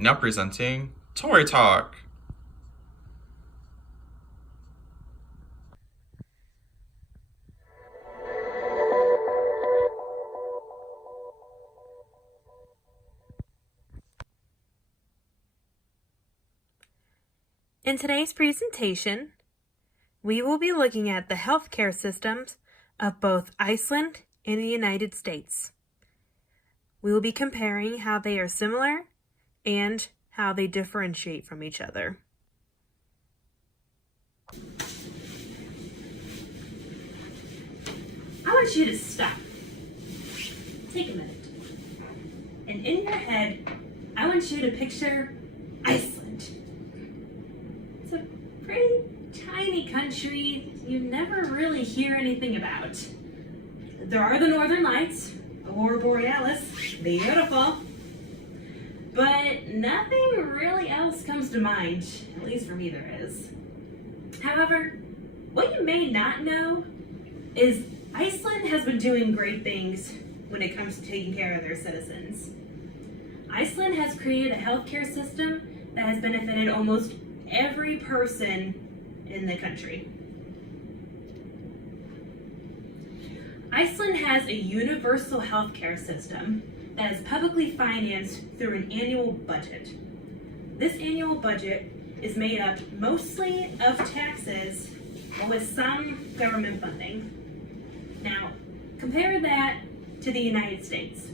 Now presenting Toy Talk. In today's presentation, we will be looking at the healthcare systems of both Iceland and the United States. We will be comparing how they are similar and how they differentiate from each other. I want you to stop. Take a minute. And in your head, I want you to picture Iceland. It's a pretty tiny country you never really hear anything about. There are the Northern Lights, the Aurora Borealis, beautiful, but nothing really else comes to mind, at least for me there is. However, what you may not know is Iceland has been doing great things when it comes to taking care of their citizens. Iceland has created a healthcare system that has benefited almost every person in the country. Iceland has a universal healthcare system that is publicly financed through an annual budget. This annual budget is made up mostly of taxes, but with some government funding. Now, compare that to the United States.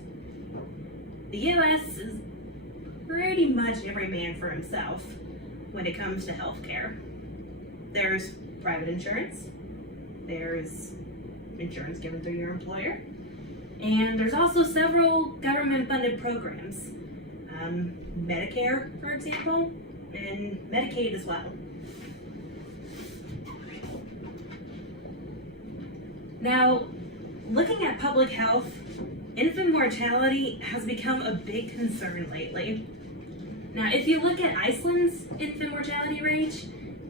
The U.S. is pretty much every man for himself when it comes to healthcare. There's private insurance, there's insurance given through your employer, and there's also several government-funded programs. Medicare, for example, and Medicaid as well. Now, looking at public health, infant mortality has become a big concern lately. Now, if you look at Iceland's infant mortality rate,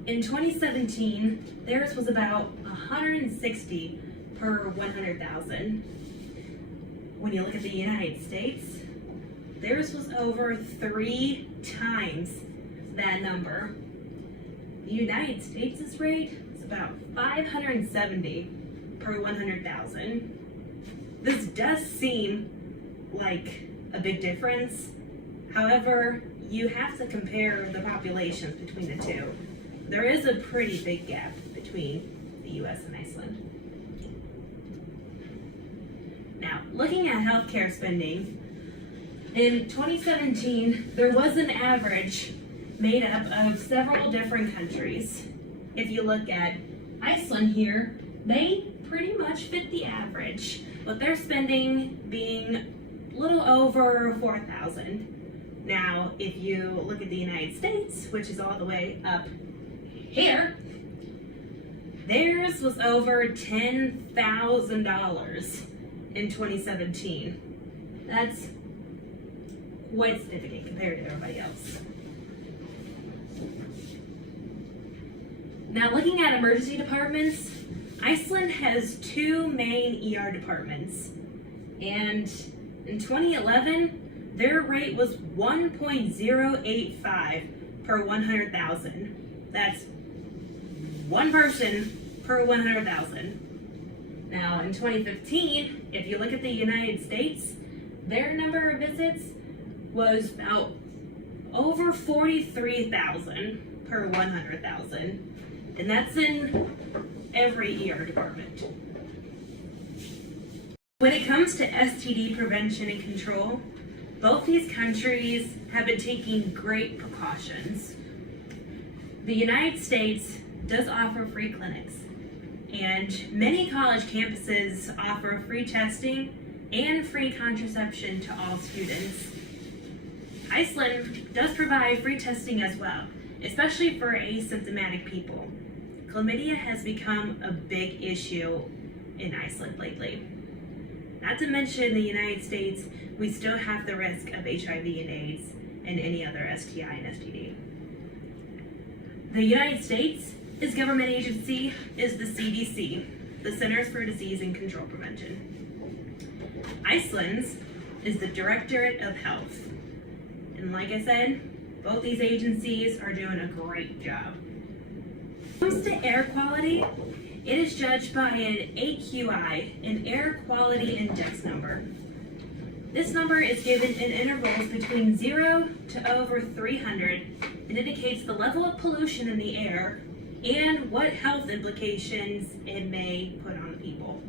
in 2017, theirs was about 160 per 100,000. When you look at the United States, theirs was over 3 times that number. The United States' rate is about 570 per 100,000. This does seem like a big difference. However, you have to compare the populations between the two. There is a pretty big gap between the US and Iceland. Now, looking at healthcare spending, in 2017, there was an average made up of several different countries. If you look at Iceland here, they pretty much fit the average, with their spending being a little over $4,000. Now, if you look at the United States, which is all the way up here, theirs was over $10,000 in 2017. That's quite significant compared to everybody else. Now, looking at emergency departments, Iceland has 2 main ER departments, and in 2011, their rate was 1.085 per 100,000. That's one person per 100,000. Now, in 2015, if you look at the United States, their number of visits was about over 43,000 per 100,000, and that's in every ER department. When it comes to STD prevention and control, both these countries have been taking great precautions. The United States does offer free clinics, and many college campuses offer free testing and free contraception to all students. Iceland does provide free testing as well, especially for asymptomatic people. Chlamydia has become a big issue in Iceland lately. Not to mention the United States, we still have the risk of HIV and AIDS and any other STI and STD. The United States' government agency is the CDC, the Centers for Disease and Control Prevention. Iceland's is the Directorate of Health. And like I said, both these agencies are doing a great job. When it comes to air quality, it is judged by an AQI, an Air Quality Index number. This number is given in intervals between 0 to over 300 and indicates the level of pollution in the air and what health implications it may put on people.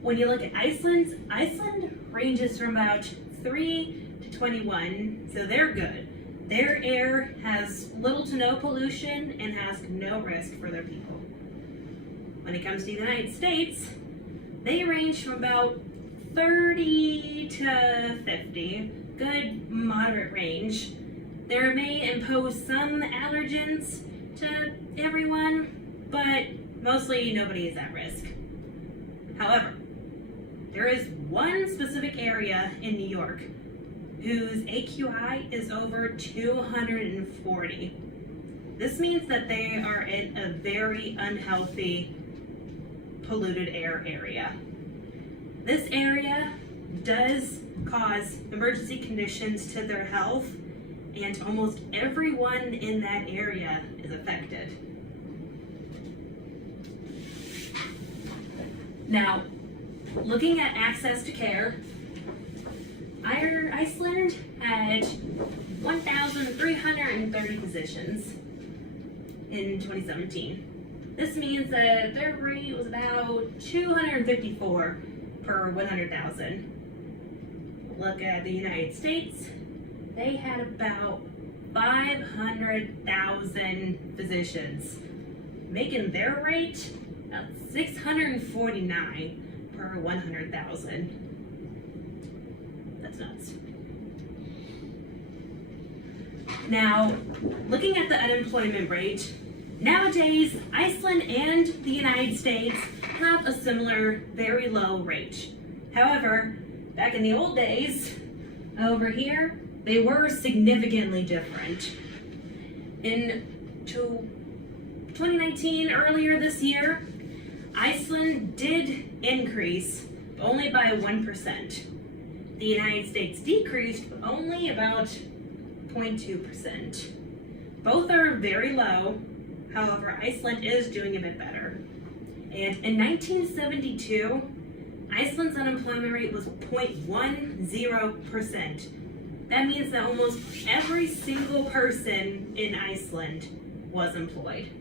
When you look at Iceland ranges from about 3 to 21, so they're good. Their air has little to no pollution and has no risk for their people. When it comes to the United States, they range from about 30 to 50, good moderate range. They may impose some allergens to everyone, but mostly nobody is at risk. However, there is one specific area in New York whose AQI is over 240. This means that they are in a very unhealthy, polluted air area. This area does cause emergency conditions to their health, and almost everyone in that area is affected. Now, looking at access to care, Iceland had 1,330 physicians in 2017. This means that their rate was about 254 per 100,000. Look at the United States, they had about 500,000 physicians, making their rate about 649 per 100,000. That's nuts. Now, looking at the unemployment rate, nowadays, Iceland and the United States have a similar, very low rate. However, back in the old days, over here, they were significantly different. In 2019, earlier this year, Iceland did increase, but only by 1%. The United States decreased, but only about 0.2%. Both are very low. However, Iceland is doing a bit better. And in 1972, Iceland's unemployment rate was 0.10%. That means that almost every single person in Iceland was employed.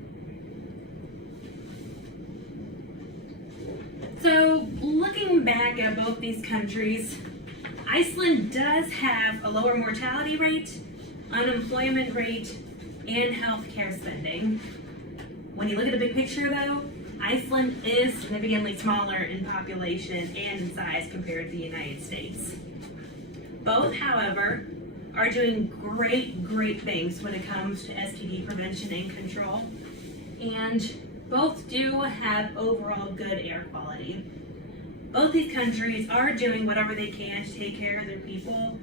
So, looking back at both these countries, Iceland does have a lower mortality rate, unemployment rate, and healthcare spending. When you look at the big picture though, Iceland is significantly smaller in population and in size compared to the United States. Both, however, are doing great things when it comes to STD prevention and control, and both do have overall good air quality. Both these countries are doing whatever they can to take care of their people,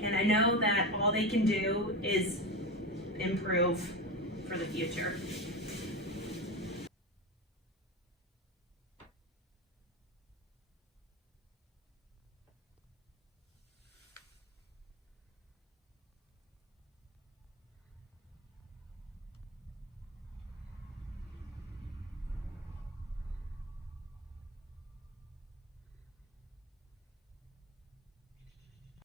and I know that all they can do is improve for the future.